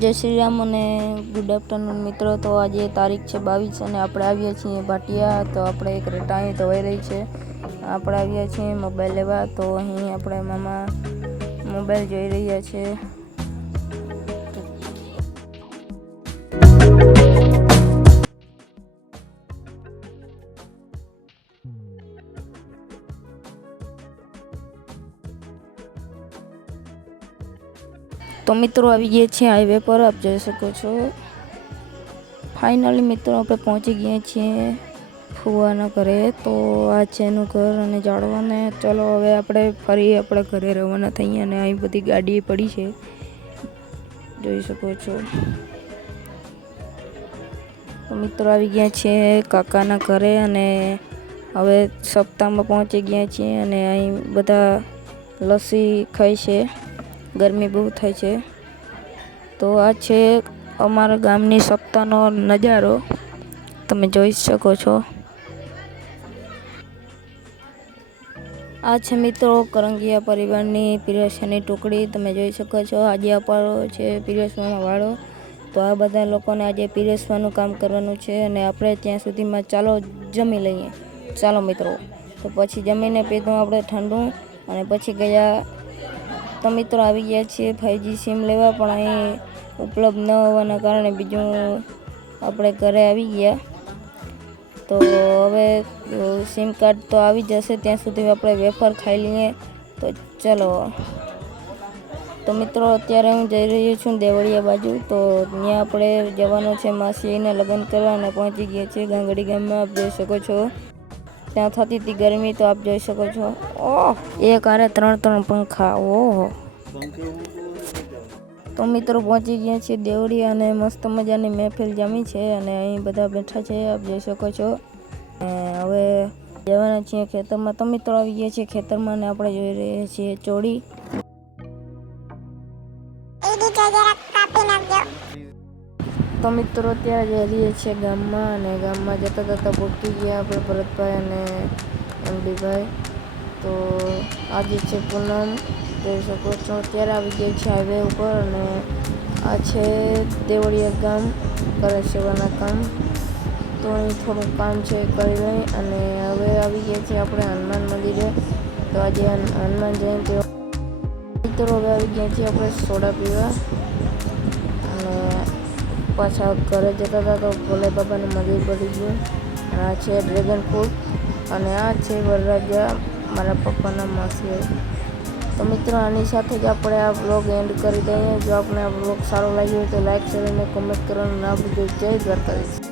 જય શ્રી રામ અને good afternoon મિત્રો. તો આજે તારીખ છે બાવીસ અને આપણે આવ્યા છીએ ભાટિયા. તો આપણે એક રેટાણી ધોવાઈ રહી છે. આપણે આવ્યા છીએ મોબાઈલ લેવા. તો અહીં આપણે મામા મોબાઈલ જોઈ રહ્યા છે. તો મિત્રો આવી ગયા છીએ હાઈવે પર, આપ જોઈ શકો છો. ફાઇનલી મિત્રો આપણે પહોંચી ગયા છીએ ફુવાના ઘરે. તો આ છે એનું ઘર અને જાળવાને. ચલો હવે આપણે ફરી આપણે ઘરે રવાના થઈએ અને અહીં બધી ગાડી પડી છે. જોઈ શકો છો. મિત્રો આવી ગયા છે કાકાના ઘરે અને હવે સપ્તાહમાં પહોંચી ગયા છીએ અને અહીં બધા લસ્સી ખાય છે. ગરમી બહુ થાય છે. તો આ છે અમારા ગામની સપ્તાહનો નજારો. તમે જોઈ શકો છો. આ છે મિત્રો કરંગિયા પરિવારની પીરસવાની ટુકડી. તમે જોઈ શકો છો. આજે અપારો છે પીરસવામાં વાળો તો આ બધા લોકોને આજે પીરસવાનું કામ કરવાનું છે અને આપણે ત્યાં સુધીમાં ચાલો જમી લઈએ. ચાલો મિત્રો. તો પછી જમીને પીધું આપણે ઠંડુ અને પછી ગયા તો મિત્રો આવી ગયા છીએ ફાઈવજી સિમ લેવા, પણ અહીં ઉપલબ્ધ ન હોવાના કારણે બીજું આપણે ઘરે આવી ગયા. તો હવે સિમ કાર્ડ તો આવી જશે, ત્યાં સુધી આપણે વેફર ખાઈ લઈએ. તો ચલો. તો મિત્રો, અત્યારે હું જઈ રહ્યો છું દેવળિયા બાજુ. તો ત્યાં આપણે જવાનું છે માસીને લગ્ન કરવા અને પહોંચી ગયા છીએ ગાંગડી ગામમાં, આપ જોઈ શકો છો. ત્યાં થતી હતી ગરમી તો આપ જોઈ શકો છો. ઓહ, એક આરે ત્રણ ત્રણ પંખા, ઓહો. તો મિત્રો પહોંચી ગયા છીએ દેવડી અને મસ્ત મજાની મહેફિલ જમી છે અને અહીં બધા બેઠા છે, આપ જોઈ શકો છો. હવે જવાના છીએ ખેતરમાં. તો મિત્રો આવી ગયા છીએ ખેતરમાં ને આપણે જોઈ રહ્યા છીએ ચોળી. તો મિત્રો, અત્યારે રહીએ છીએ ગામમાં અને ગામમાં જતા જતા પહોંચી ગયા આપણે ભરતભાઈ અને એમડીભાઈ. તો આજે છે પૂનમ, જોઈ શકો છો. અત્યારે આવી ગયા છે હાઈવે ઉપર અને આ છે દેવળિયા ગામ, કરે સેવાના કામ. તો અહીં થોડું કામ છે કરી લઈ અને હવે આવી ગયા છીએ આપણે હનુમાન મંદિરે. તો આજે હનુમાન જયંતિ. મિત્રો, હવે આવી ગયા છીએ આપણે સોડા પીવા. પાછા ઘરે જતા હતા તો ભોલે બાબાનું મંદિર પડી ગયું. અને આ છે ડ્રેગન ફ્રૂટ અને આ છે વરરાજા, મારા પપ્પાના માસી તો મિત્રો, આની સાથે જ આપણે આ બ્લોગ એન્ડ કરી દઈએ. જો આપણે આ બ્લોગ સારો લાગ્યો હોય તો લાઈક શેર અને કોમેન્ટ કરવાનું ના ભૂલજો જય દ્વારકાધીશ.